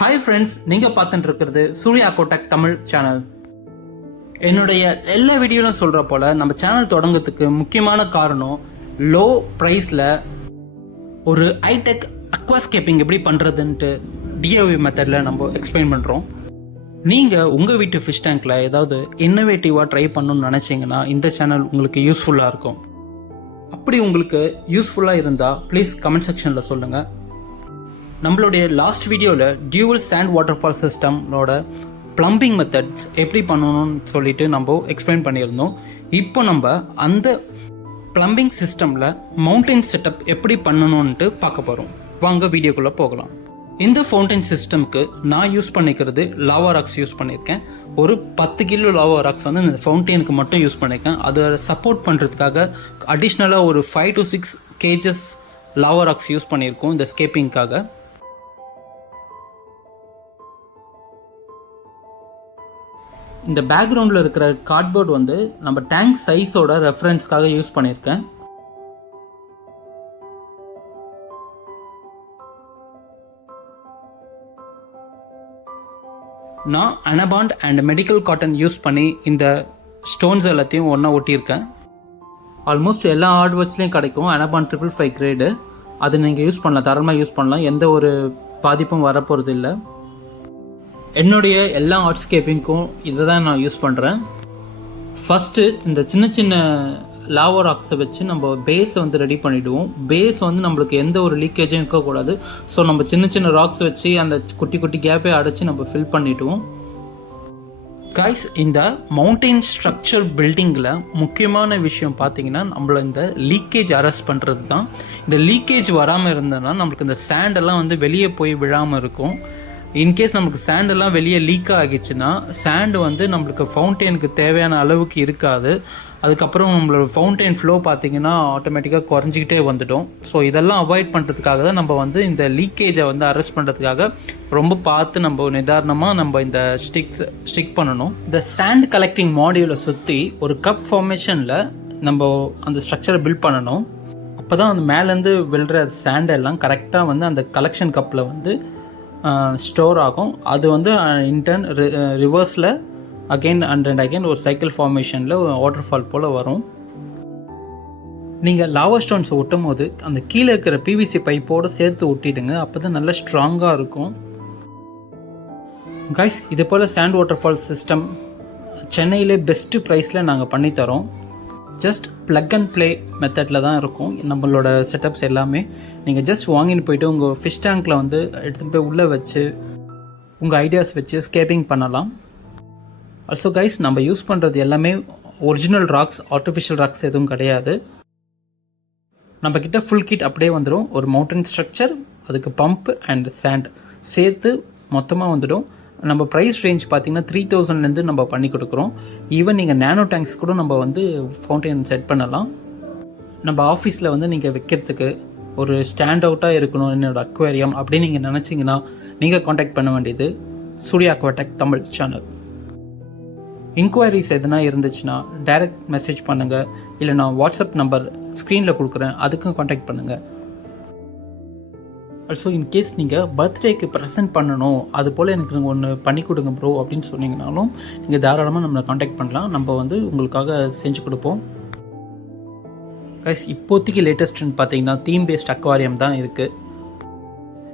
Hi friends, நீங்கள் பார்த்துட்டு இருக்கிறது சூர்யா அக்வாடெக் தமிழ் சேனல். என்னுடைய எல்லா வீடியோலும் சொல்கிற போல் நம்ம சேனல் தொடங்கிறதுக்கு முக்கியமான காரணம் லோ ப்ரைஸில் ஒரு ஹைடெக் அக்வாஸ்கேப்பிங் எப்படி பண்ணுறதுன்ட்டு டிஓவி மெத்தடில் நம்ம எக்ஸ்பிளைன் பண்ணுறோம். நீங்கள் உங்கள் வீட்டு ஃபிஷ் டேங்க்கில் ஏதாவது இன்னோவேட்டிவாக ட்ரை பண்ணணும்னு நினச்சிங்கன்னா இந்த சேனல் உங்களுக்கு யூஸ்ஃபுல்லாக இருக்கும். அப்படி உங்களுக்கு யூஸ்ஃபுல்லாக இருந்தால் ப்ளீஸ் கமெண்ட் செக்ஷனில் சொல்லுங்கள். நம்மளுடைய லாஸ்ட் வீடியோவில் டியூவல் ஸ்டாண்ட் வாட்டர்ஃபால் சிஸ்டமோட ப்ளம்பிங் மெத்தட்ஸ் எப்படி பண்ணணும்னு சொல்லிட்டு நம்ம எக்ஸ்பிளைன் பண்ணியிருந்தோம். இப்போ நம்ம அந்த ப்ளம்பிங் சிஸ்டமில் மவுண்டைன் செட்டப் எப்படி பண்ணணும்ன்ட்டு பார்க்க போகிறோம். வாங்க வீடியோக்குள்ளே போகலாம். இந்த ஃபவுண்டைன் சிஸ்டம்க்கு நான் யூஸ் பண்ணிக்கிறது லாவா ராக்ஸ் யூஸ் பண்ணியிருக்கேன். ஒரு 10 கிலோ லாவா ராக்ஸ் வந்து இந்த ஃபவுண்டைனுக்கு மட்டும் யூஸ் பண்ணியிருக்கேன். அதை சப்போர்ட் பண்ணுறதுக்காக அடிஷ்னலாக ஒரு 5 to 6 kgs lava rocks use பண்ணியிருக்கோம் இந்த ஸ்கேப்பிங்காக. இந்த பேக்ரவுண்டில் இருக்கிற கார்ட்போர்ட் வந்து நம்ம டேங்க் சைஸோட ரெஃபரன்ஸ்க்காக யூஸ் பண்ணியிருக்கேன். நான் அனபாண்ட் அண்ட் மெடிக்கல் காட்டன் யூஸ் பண்ணி இந்த ஸ்டோன்ஸ் எல்லாத்தையும் ஒன்றா ஒட்டியிருக்கேன். ஆல்மோஸ்ட் எல்லா ஹார்ட்வேர்ஸ்லேயும் கிடைக்கும் அனபாண்ட் 555 கிரேடு. அது நீங்கள் யூஸ் பண்ணலாம், தரமாக யூஸ் பண்ணலாம், எந்த ஒரு பாதிப்பும் வரப்போகிறது இல்லை. என்னுடைய எல்லா ஆர்ட்ஸ்கேப்பிங்க்கும் இதை தான் நான் யூஸ் பண்ணுறேன். ஃபஸ்ட்டு இந்த சின்ன சின்ன லாவா ராக்ஸை வச்சு நம்ம பேஸை வந்து ரெடி பண்ணிவிடுவோம். பேஸ் வந்து நம்மளுக்கு எந்த ஒரு லீக்கேஜும் இருக்கக்கூடாது. ஸோ நம்ம சின்ன சின்ன ராக்ஸ் வச்சு அந்த குட்டி குட்டி கேப்பை அடைச்சி நம்ம ஃபில் பண்ணிவிடுவோம். கைஸ், இந்த மவுண்டைன் ஸ்ட்ரக்சர் பில்டிங்கில் முக்கியமான விஷயம் பார்த்தீங்கன்னா நம்மளை இந்த லீக்கேஜ் அரெஸ்ட் பண்ணுறது தான். இந்த லீக்கேஜ் வராமல் இருந்ததுன்னா நம்மளுக்கு இந்த சாண்டெல்லாம் வந்து வெளியே போய் விழாமல் இருக்கும். இன்கேஸ் நமக்கு சாண்டெல்லாம் வெளியே லீக் ஆகிடுச்சுன்னா சாண்டு வந்து நம்மளுக்கு ஃபவுண்டைனுக்கு தேவையான அளவுக்கு இருக்காது. அதுக்கப்புறம் நம்மளோட ஃபவுண்டைன் ஃப்ளோ பார்த்திங்கன்னா ஆட்டோமேட்டிக்காக குறைஞ்சிக்கிட்டே வந்துடும். ஸோ இதெல்லாம் அவாய்ட் பண்ணுறதுக்காக தான் நம்ம வந்து இந்த லீக்கேஜை வந்து அரெஸ்ட் பண்ணுறதுக்காக ரொம்ப பார்த்து நம்ம நிதானமாக நம்ம இந்த ஸ்டிக் பண்ணணும். இந்த சாண்ட் கலெக்டிங் மாடியூலை சுற்றி ஒரு கப் ஃபார்மேஷனில் நம்ம அந்த ஸ்ட்ரக்சரை பில்ட் பண்ணணும். அப்போ தான் அந்த மேலேருந்து விழுற சாண்டெல்லாம் கரெக்டாக வந்து அந்த கலெக்ஷன் கப்பில் வந்து ஸ்டோர் ஆகும். அது வந்து இன்டர்ன் ரிவர்ஸில் அகெயின் அண்ட் அகெயின் ஒரு சைக்கிள் ஃபார்மேஷனில் வாட்டர் ஃபால் போல் வரும். நீங்கள் லாவா ஸ்டோன்ஸை ஒட்டும் போது அந்த கீழே இருக்கிற பிவிசி பைப்போடு சேர்த்து ஒட்டிடுங்க. அப்போ தான் நல்லா ஸ்ட்ராங்காக இருக்கும். கைஸ், இது போல் சாண்ட் வாட்டர் ஃபால் சிஸ்டம் சென்னையிலே பெஸ்ட்டு ப்ரைஸில் நாங்கள் பண்ணித்தரோம். ஜஸ்ட் ப்ளக் அண்ட் ப்ளே மெத்தடில் தான் இருக்கும் நம்மளோட செட்டப்ஸ் எல்லாமே. நீங்கள் ஜஸ்ட் வாங்கின்னு போயிட்டு உங்கள் ஃபிஷ் டேங்க்கில் வந்து எடுத்துகிட்டு போய் உள்ளே வச்சு உங்கள் ஐடியாஸ் வச்சு ஸ்கேப்பிங் பண்ணலாம். ஆல்சோ கைஸ், நம்ம யூஸ் பண்ணுறது எல்லாமே ஒரிஜினல் ராக்ஸ், ஆர்டிஃபிஷியல் ராக்ஸ் எதுவும் கிடையாது. நம்மக்கிட்ட ஃபுல் கிட் அப்படியே வந்துடும். ஒரு மவுண்டன் ஸ்ட்ரக்சர், அதுக்கு பம்ப் அண்ட் சாண்ட் சேர்த்து மொத்தமாக வந்துடும். நம்ம ப்ரைஸ் ரேஞ்ச் பார்த்திங்கன்னா 3000லேருந்து நம்ம பண்ணி கொடுக்குறோம். ஈவன் நீங்கள் நேனோ டேங்க்ஸ் கூட நம்ம வந்து ஃபவுண்டைன் செட் பண்ணலாம். நம்ம ஆஃபீஸில் வந்து நீங்கள் வைக்கிறதுக்கு ஒரு ஸ்டாண்ட் அவுட்டாக இருக்கணும் என்னோடய அக்வேரியம் அப்படின்னு நீங்கள் நினச்சிங்கன்னா நீங்கள் காண்டாக்ட் பண்ண வேண்டியது சூர்யா அக்வாடெக் தமிழ் சேனல். இன்கொயரிஸ் எதுனா இருந்துச்சுன்னா டைரக்ட் மெசேஜ் பண்ணுங்கள், இல்லை நான் வாட்ஸ்அப் நம்பர் ஸ்க்ரீனில் கொடுக்குறேன், அதுக்கும் காண்டாக்ட் பண்ணுங்கள். ஆல்சோ இன்கேஸ் நீங்கள் பர்த்டேக்கு ப்ரெசென்ட் பண்ணணும், அது போல் எனக்கு நீங்கள் ஒன்று பண்ணி கொடுங்க ப்ரோ அப்படின்னு சொன்னீங்கனாலும் நீங்கள் தாராளமாக நம்மளை காண்டாக்ட் பண்ணலாம். நம்ம வந்து உங்களுக்காக செஞ்சு கொடுப்போம். கைஸ், இப்போதைக்கு லேட்டஸ்ட்னு பார்த்தீங்கன்னா தீம் பேஸ்ட் அக்வாரியம் தான் இருக்குது.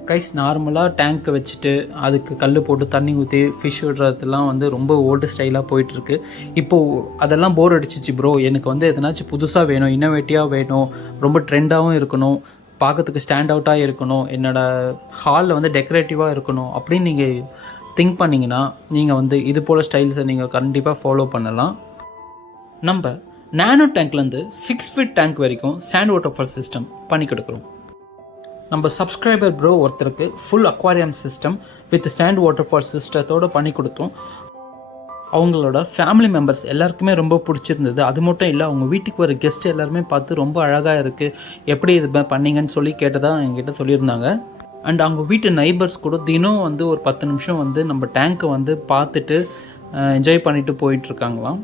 கைஸ், நார்மலாக டேங்க்கை வச்சுட்டு அதுக்கு கல் போட்டு தண்ணி ஊற்றி ஃபிஷ் விடுறதுலாம் வந்து ரொம்ப ஓல்டு ஸ்டைலாக போயிட்டுருக்கு. இப்போது அதெல்லாம் போர் அடிச்சிச்சு ப்ரோ, எனக்கு வந்து எதனாச்சும் புதுசாக வேணும், இன்னோவேட்டிவாக வேணும், ரொம்ப ட்ரெண்டாகவும் இருக்கணும், பார்க்கறதுக்கு ஸ்டாண்ட் அவுட்டாக இருக்கணும், என்னோடய ஹாலில் வந்து டெக்கரேட்டிவாக இருக்கணும் அப்படின்னு நீங்கள் திங்க் பண்ணிங்கன்னா நீங்கள் வந்து இது போல் ஸ்டைல்ஸை நீங்கள் கண்டிப்பாக ஃபாலோ பண்ணலாம். நம்ம நேனோ டேங்க்லேருந்து 6 feet டேங்க் வரைக்கும் சாண்ட் வாட்டர்ஃபால் சிஸ்டம் பண்ணி கொடுக்குறோம். நம்ம சப்ஸ்கிரைபர் ப்ரோ ஒருத்தருக்கு full aquarium system with sand waterfall சிஸ்டத்தோடு பண்ணி கொடுத்தோம். அவங்களோட ஃபேமிலி மெம்பர்ஸ் எல்லாருக்குமே ரொம்ப பிடிச்சிருந்தது. அது மட்டும் இல்லை, அவங்க வீட்டுக்கு வர கெஸ்ட் எல்லாருமே பார்த்து ரொம்ப அழகாக இருக்குது, எப்படி இது பண்ணீங்கன்னு சொல்லி கேட்டதாக என்கிட்ட சொல்லியிருந்தாங்க. அண்ட் அவங்க வீட்டு நைபர்ஸ் கூட தினம் வந்து ஒரு 10 நிமிஷம் வந்து நம்ம டேங்க்கை வந்து பார்த்துட்டு என்ஜாய் பண்ணிட்டு போயிட்டுருக்காங்களாம்.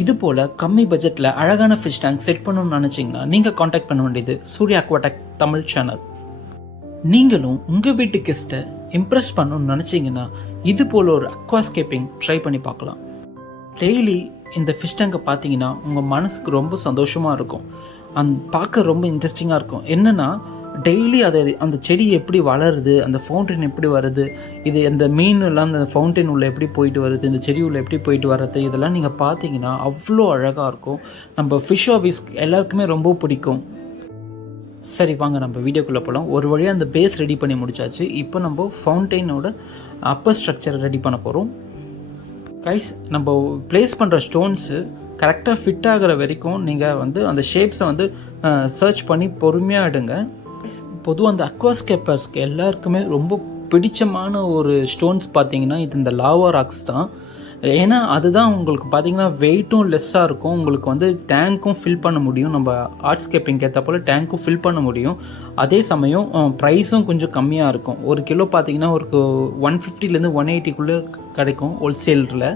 இது போல் கம்மி பட்ஜெட்டில் அழகான ஃபிஷ் டேங்க் செட் பண்ணணும்னு நினச்சிங்கன்னா நீங்கள் காண்டாக்ட் பண்ண வேண்டியது சூர்யா அக்வாடெக் தமிழ் சேனல். நீங்களும் உங்கள் வீட்டு கெஸ்ட்டை இம்ப்ரெஸ் பண்ணணும்னு நினச்சிங்கன்னா இது போல் ஒரு அக்வாஸ்கேப்பிங் ட்ரை பண்ணி பார்க்கலாம். டெய்லி இந்த ஃபிஷ் டேங்கை பார்த்தீங்கன்னா உங்கள் மனசுக்கு ரொம்ப சந்தோஷமாக இருக்கும். பார்க்க ரொம்ப இன்ட்ரெஸ்டிங்காக இருக்கும். என்னென்னா டெய்லி அந்த செடி எப்படி வளருது, அந்த ஃபவுண்டைன் எப்படி வருது, இது அந்த மீன் எல்லாம் அந்த ஃபவுண்டைன் உள்ள எப்படி போயிட்டு வருது, இந்த செடி உள்ள எப்படி போயிட்டு வர்றது, இதெல்லாம் நீங்கள் பார்த்தீங்கன்னா அவ்வளோ அழகாக இருக்கும். நம்ம ஃபிஷ் ஹாபிஸ் எல்லாருக்குமே ரொம்ப பிடிக்கும். சரி வாங்க நம்ம வீடியோக்குள்ளே போகலாம். ஒரு வழியாக அந்த பேஸ் ரெடி பண்ணி முடிச்சாச்சு. இப்போ நம்ம ஃபவுண்டைனோட அப்பர் ஸ்ட்ரக்சரை ரெடி பண்ண போகிறோம். கைஸ், நம்ம ப்ளேஸ் பண்ணுற ஸ்டோன்ஸு கரெக்டாக ஃபிட் ஆகிற வரைக்கும் நீங்கள் வந்து அந்த ஷேப்ஸை வந்து சர்ச் பண்ணி பொறுமையாக எடுங்க. பொதுவாக அந்த அக்வாஸ்கேப்பர்ஸ்க்கு எல்லாருக்குமே ரொம்ப பிடிச்சமான ஒரு ஸ்டோன்ஸ் பார்த்தீங்கன்னா இது இந்த லாவா ராக்ஸ் தான். ஏன்னா அதுதான் உங்களுக்கு பார்த்தீங்கன்னா வெயிட்டும் லெஸ்ஸாக இருக்கும். உங்களுக்கு வந்து டேங்க்கும் ஃபில் பண்ண முடியும். நம்ம ஆர்ட்ஸ்கேப்பிங் ஏற்ற போல் டேங்க்கும் ஃபில் பண்ண முடியும். அதே சமயம் ப்ரைஸும் கொஞ்சம் கம்மியாக இருக்கும். ஒரு கிலோ பார்த்தீங்கன்னா ஒரு 150லேருந்து 180க்குள்ளே கிடைக்கும் ஹோல்சேலில்.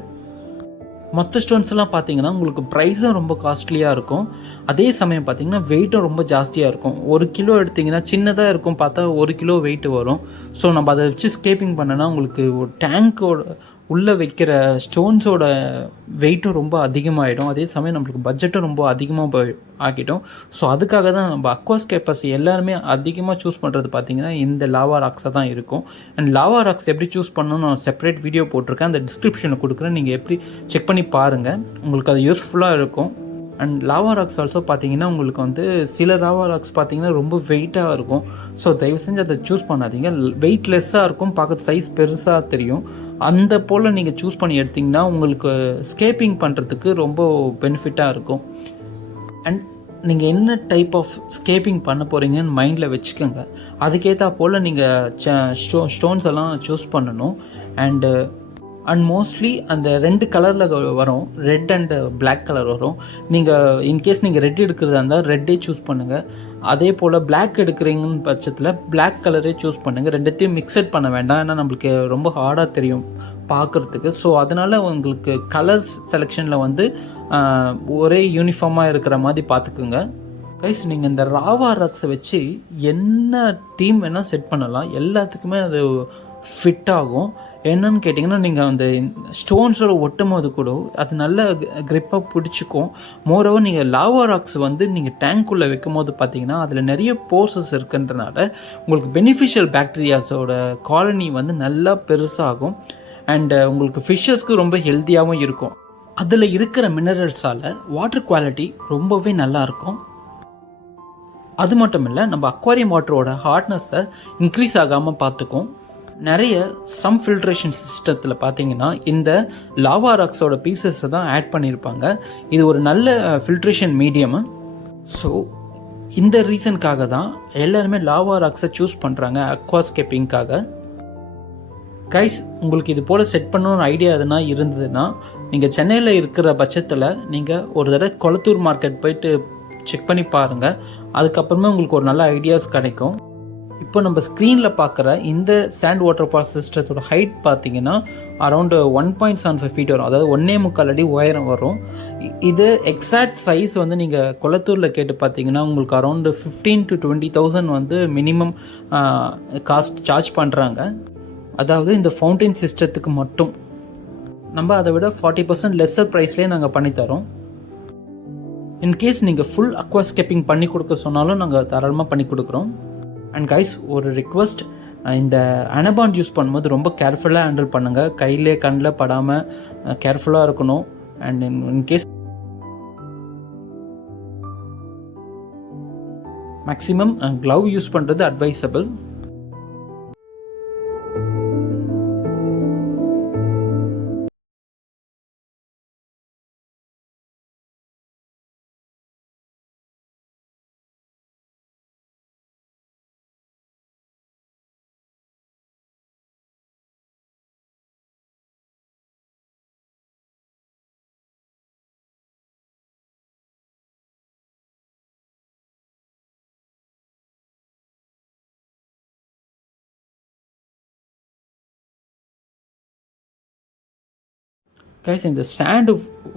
மற்ற ஸ்டோன்ஸ்லாம் பார்த்தீங்கன்னா உங்களுக்கு ப்ரைஸும் ரொம்ப காஸ்ட்லியாக இருக்கும். அதே சமயம் பார்த்தீங்கன்னா வெயிட்டும் ரொம்ப ஜாஸ்தியாக இருக்கும். ஒரு கிலோ எடுத்திங்கன்னா சின்னதாக இருக்கும், பார்த்தா 1 கிலோ வெயிட் வரும். ஸோ நம்ம அதை வச்சு ஸ்கேப்பிங் பண்ணோன்னா உங்களுக்கு ஒரு டேங்க்கோட உள்ளே வைக்கிற ஸ்டோன்ஸோட வெயிட்டும் ரொம்ப அதிகமாகிடும். அதே சமயம் நம்மளுக்கு பட்ஜெட்டும் ரொம்ப அதிகமாக ஆகிடும். ஸோ அதுக்காக தான் நம்ம அக்வாஸ்கேப்பர்ஸ் எல்லாருமே அதிகமாக சூஸ் பண்ணுறது பார்த்திங்கன்னா இந்த லாவா ராக்ஸாக தான் இருக்கும். அண்ட் லாவா ராக்ஸ் எப்படி சூஸ் பண்ணணும்னு நான் செப்பரேட் வீடியோ போட்டிருக்கேன், அந்த டிஸ்கிரிப்ஷனில் கொடுக்குறேன். நீங்கள் எப்படி செக் பண்ணி பாருங்கள், உங்களுக்கு அது யூஸ்ஃபுல்லாக இருக்கும். அண்ட் லாவா ராக்ஸ் ஆல்சோ பார்த்தீங்கன்னா உங்களுக்கு வந்து சில லாவா ராக்ஸ் பார்த்தீங்கன்னா ரொம்ப வெயிட்டாக இருக்கும். ஸோ தயவு செஞ்சு அதை சூஸ் பண்ணாதீங்க. வெயிட்லெஸ்ஸாக இருக்கும், பார்க்க சைஸ் பெருசாக தெரியும். அந்த போல் நீங்கள் சூஸ் பண்ணி எடுத்திங்கன்னா உங்களுக்கு ஸ்கேப்பிங் பண்ணுறதுக்கு ரொம்ப பெனிஃபிட்டாக இருக்கும். அண்ட் நீங்கள் என்ன டைப் ஆஃப் ஸ்கேப்பிங் பண்ண போகிறீங்கன்னு மைண்டில் வச்சுக்கோங்க. அதுக்கேற்றா போல் நீங்கள் ஸ்டோன்ஸ் எல்லாம் சூஸ் பண்ணணும். அண்ட் மோஸ்ட்லி அந்த 2 கலரில் வரும், ரெட் அண்டு பிளாக் கலர் வரும். நீங்கள் இன்கேஸ் நீங்கள் ரெட் எடுக்கிறதா இருந்தால் ரெட்டே சூஸ் பண்ணுங்கள். அதே போல் பிளாக் எடுக்கிறீங்கன்னு பட்சத்தில் பிளாக் கலரே சூஸ் பண்ணுங்கள். ரெண்டுத்தையும் மிக்சட் பண்ண வேண்டாம், ஏன்னா நம்மளுக்கு ரொம்ப ஹார்டாக தெரியும் பார்க்குறதுக்கு. ஸோ அதனால் உங்களுக்கு கலர்ஸ் செலெக்ஷனில் வந்து ஒரே யூனிஃபார்மாக இருக்கிற மாதிரி பார்த்துக்குங்க. கைஸ், நீங்கள் இந்த ராவா ராக்ஸை வச்சு என்ன தீம் வேணால் செட் பண்ணலாம், எல்லாத்துக்குமே அது ஃபிட் ஆகும். என்னன்னு கேட்டிங்கன்னா நீங்கள் அந்த ஸ்டோன்ஸோட ஒட்டும் போது கூட அது நல்ல க்ரிப்பாக பிடிச்சிக்கும். மோரோவர் நீங்கள் லாவா ராக்ஸ் வந்து நீங்கள் டேங்க்குள்ளே வைக்கும் போது பார்த்தீங்கன்னா அதில் நிறைய போர்சஸ் இருக்குன்றனால உங்களுக்கு பெனிஃபிஷியல் பாக்டீரியாஸோட காலனி வந்து நல்லா பெருசாகும். அண்டு உங்களுக்கு ஃபிஷ்ஷஸ்க்கு ரொம்ப ஹெல்த்தியாகவும் இருக்கும். அதில் இருக்கிற மினரல்ஸால் வாட்டர் குவாலிட்டி ரொம்பவே நல்லாயிருக்கும். அது மட்டும் இல்லை, நம்ம அக்வாரியம் வாட்டரோட ஹார்ட்னஸை இன்க்ரீஸ் ஆகாமல் பார்த்துக்கும். நிறைய சம் ஃபில்ட்ரேஷன் சிஸ்டத்தில் பார்த்தீங்கன்னா இந்த லாவா ராக்ஸோட பீசஸை தான் ஆட் பண்ணியிருப்பாங்க. இது ஒரு நல்ல ஃபில்ட்ரேஷன் மீடியமு. ஸோ இந்த ரீசனுக்காக தான் எல்லாருமே லாவா ராக்ஸை சூஸ் பண்ணுறாங்க அக்வாஸ்கேப்பிங்காக. கைஸ், உங்களுக்கு இது போல் செட் பண்ணணும்னு ஐடியா எதுனா இருந்ததுன்னா நீங்கள் சென்னையில் இருக்கிற பட்சத்தில் நீங்கள் ஒரு தடவை கொளத்தூர் மார்க்கெட் போயிட்டு செக் பண்ணி பாருங்கள். அதுக்கப்புறமே உங்களுக்கு ஒரு நல்ல ஐடியாஸ் கிடைக்கும். இப்போ நம்ம ஸ்க்ரீனில் பார்க்குற இந்த சாண்ட் வாட்டர் ஃபால் சிஸ்டத்தோட ஹைட் பார்த்தீங்கன்னா அரௌண்டு 1.75 feet வரும். அதாவது 1.25 அடி உயரம் வரும். இது எக்ஸாக்ட் சைஸ் வந்து நீங்கள் கொளத்தூரில் கேட்டு பார்த்தீங்கன்னா உங்களுக்கு அரௌண்டு 15,000 to 20,000 வந்து மினிமம் காஸ்ட் சார்ஜ் பண்ணுறாங்க. அதாவது இந்த ஃபவுண்டைன் சிஸ்டத்துக்கு மட்டும். நம்ம அதை விட 40% லெஸ்ஸர் ப்ரைஸ்லேயே நாங்கள் பண்ணித்தரோம். இன்கேஸ் நீங்கள் ஃபுல் அக்வாஸ்கேப்பிங் பண்ணி கொடுக்க சொன்னாலும் நாங்கள் தாராளமாக பண்ணி கொடுக்குறோம். அண்ட் கைஸ், ஒரு ரிக்வஸ்ட், இந்த அனபாண்ட் யூஸ் பண்ணும்போது ரொம்ப கேர்ஃபுல்லாக ஹேண்டில் பண்ணுங்கள். கையிலே கண்ணில் படாமல் கேர்ஃபுல்லாக இருக்கணும். And in case maximum glove use பண்ணுறது அட்வைசபிள். கைஸ் இந்த சாண்டு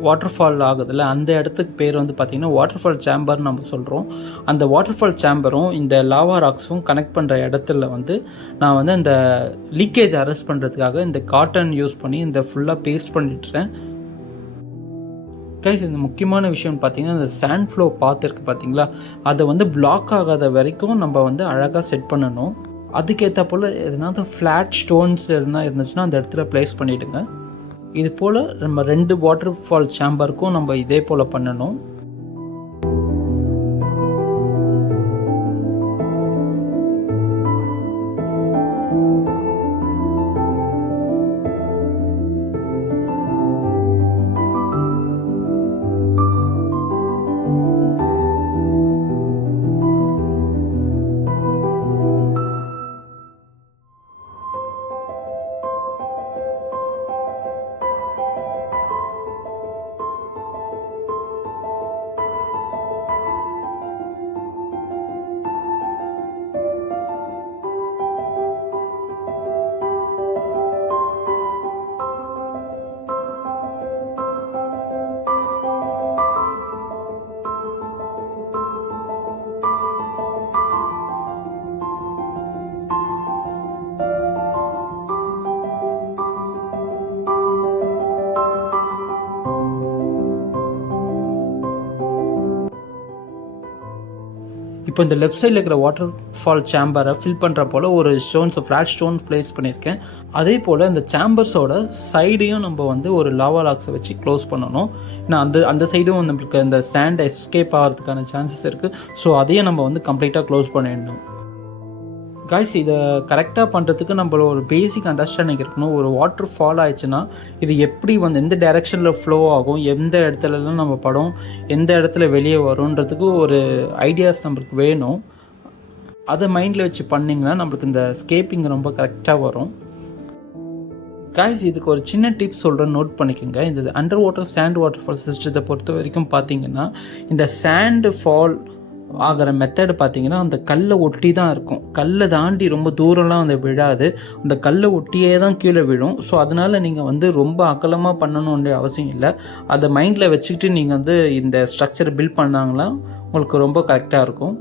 வாட்டர் ஃபால் ஆகுதுல்ல, அந்த இடத்துக்கு பேர் வந்து பார்த்திங்கன்னா வாட்டர் ஃபால் சேம்பர்னு நம்ம சொல்கிறோம். அந்த வாட்டர் ஃபால் சேம்பரும் இந்த லாவா ராக்ஸும் கனெக்ட் பண்ணுற இடத்துல வந்து நான் வந்து அந்த லீக்கேஜ் அரெஸ்ட் பண்ணுறதுக்காக இந்த காட்டன் யூஸ் பண்ணி இந்த ஃபுல்லாக பேஸ்ட் பண்ணிட்டுறேன். கைஸ் இந்த முக்கியமான விஷயம்னு பார்த்தீங்கன்னா இந்த சாண்ட் ஃப்ளோ பார்த்துருக்கு பார்த்தீங்களா, அதை வந்து பிளாக் ஆகாத வரைக்கும் நம்ம வந்து அழகாக செட் பண்ணணும். அதுக்கேற்ற போல் எதனாவது ஃப்ளாட் ஸ்டோன்ஸ் இருந்துச்சுன்னா அந்த இடத்துல ப்ளேஸ் பண்ணிவிடுங்க. இது போல் நம்ம 2 வாட்டர் ஃபால் சேம்பருக்கும் நம்ம இதே போல் பண்ணணும். இப்போ இந்த லெஃப்ட் சைடில் இருக்கிற வாட்டர் ஃபால் சேம்பரை ஃபில் பண்ணுற போல் ஒரு ஃப்ளாட் ஸ்டோன் ப்ளேஸ் பண்ணியிருக்கேன். அதே போல் இந்த சேம்பர்ஸோட சைடையும் நம்ம வந்து ஒரு லாவா ராக்ஸை வச்சு க்ளோஸ் பண்ணணும். ஏன்னா அந்த சைடும் நம்மளுக்கு அந்த சாண்ட் எஸ்கேப் ஆகிறதுக்கான சான்சஸ் இருக்குது. ஸோ அதையும் நம்ம வந்து கம்ப்ளீட்டாக க்ளோஸ் பண்ணிடணும். கைஸ் இதை கரெக்டாக பண்ணுறதுக்கு நம்மள ஒரு பேசிக் அண்டர்ஸ்டாண்டிங் இருக்கணும். ஒரு வாட்டர் ஃபால் ஆயிடுச்சுன்னா இது எப்படி வந்து எந்த டைரெக்ஷனில் ஃப்ளோ ஆகும், எந்த இடத்துலலாம் நம்ம படம் எந்த இடத்துல வெளியே வரும்ன்றதுக்கு ஒரு ஐடியாஸ் நம்மளுக்கு வேணும். அதை மைண்டில் வச்சு பண்ணிங்கன்னா நம்மளுக்கு இந்த ஸ்கேப்பிங் ரொம்ப கரெக்டாக வரும். கைஸ் இதுக்கு ஒரு சின்ன டிப்ஸ் சொல்கிறேன், நோட் பண்ணிக்கோங்க. இந்த under water sand water fall சிஸ்டத்தை பொறுத்த வரைக்கும் பார்த்தீங்கன்னா இந்த சாண்ட் ஃபால் ஆகிற மெத்தடு பார்த்திங்கன்னா அந்த கல்லை ஒட்டி தான் இருக்கும். கல்லை தாண்டி ரொம்ப தூரம்லாம் வந்து விழாது, அந்த கல்லை ஒட்டியே தான் கீழே விழும். ஸோ அதனால் நீங்கள் வந்து ரொம்ப அகலமாக பண்ணணுன்ற அவசியம் இல்லை. அதை மைண்டில் வச்சுக்கிட்டு நீங்கள் வந்து இந்த ஸ்ட்ரக்சரை பில்ட் பண்ணாங்கன்னா உங்களுக்கு ரொம்ப கரெக்டாக இருக்கும்.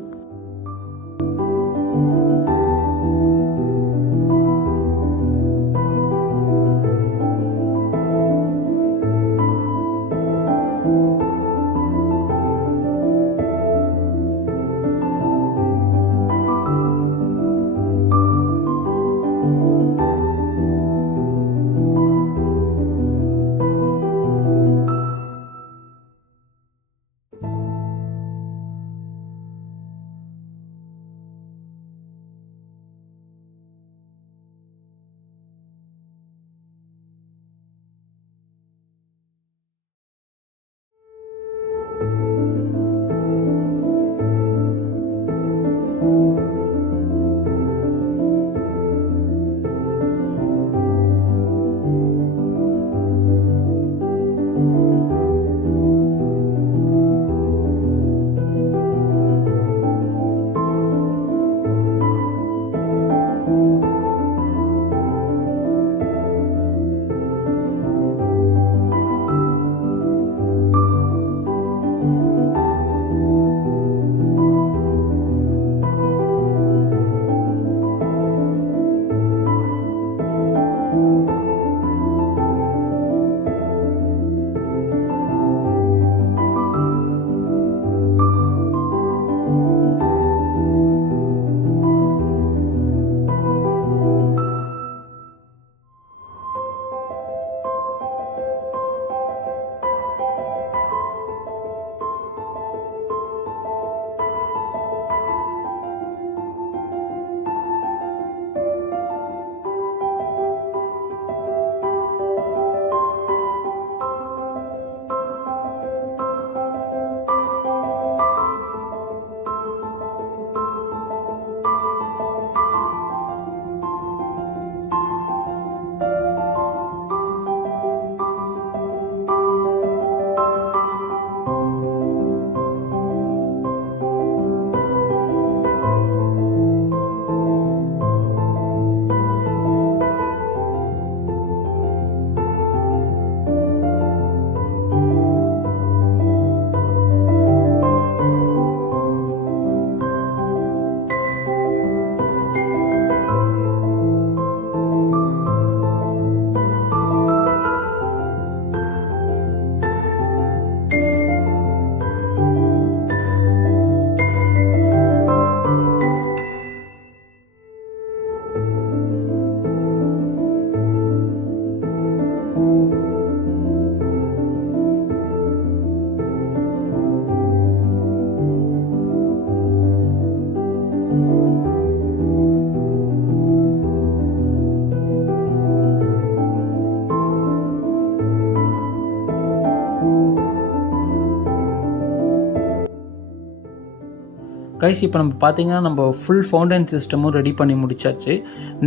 கைஸ் இப்போ நம்ம பார்த்தீங்கன்னா நம்ம ஃபுல் ஃபவுண்டன் சிஸ்டமும் ரெடி பண்ணி முடிச்சாச்சு.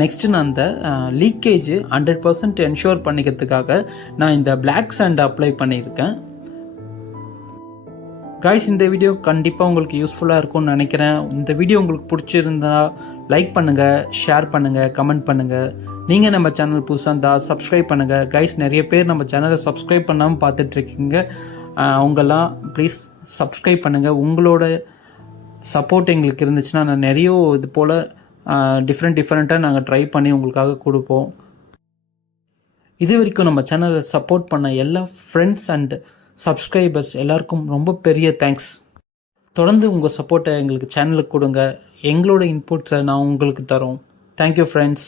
நெக்ஸ்ட்டு நான் அந்த லீக்கேஜ் 100% என்ஷோர் பண்ணிக்கிறதுக்காக நான் இந்த பிளாக் சாண்ட் அப்ளை பண்ணியிருக்கேன். கைஸ் இந்த வீடியோ கண்டிப்பாக உங்களுக்கு யூஸ்ஃபுல்லாக இருக்கும்னு நினைக்கிறேன். இந்த வீடியோ உங்களுக்கு பிடிச்சிருந்தா லைக் பண்ணுங்கள், ஷேர் பண்ணுங்கள், கமெண்ட் பண்ணுங்கள். நீங்கள் நம்ம சேனல் புதுசாக இருந்தால் சப்ஸ்கிரைப் பண்ணுங்கள். கைஸ் நிறைய பேர் நம்ம சேனலை சப்ஸ்கிரைப் பண்ணாமல் பார்த்துட்ருக்கீங்க. அவங்கெல்லாம் ப்ளீஸ் சப்ஸ்கிரைப் பண்ணுங்கள். உங்களோட சப்போர்ட் எங்களுக்கு இருந்துச்சுன்னா நான் நிறைய இது போல் டிஃப்ரெண்ட்டாக நாங்கள் ட்ரை பண்ணி உங்களுக்காக கொடுப்போம். இது வரைக்கும் நம்ம சேனலை சப்போர்ட் பண்ண எல்லா ஃப்ரெண்ட்ஸ் அண்ட் சப்ஸ்கிரைபர்ஸ் எல்லாருக்கும் ரொம்ப பெரிய தேங்க்ஸ். தொடர்ந்து உங்கள் சப்போர்ட்டை எங்களுக்கு சேனலுக்கு கொடுங்க. எங்களோட இன்புட்ஸை நான் உங்களுக்கு தரோம். Thank you friends.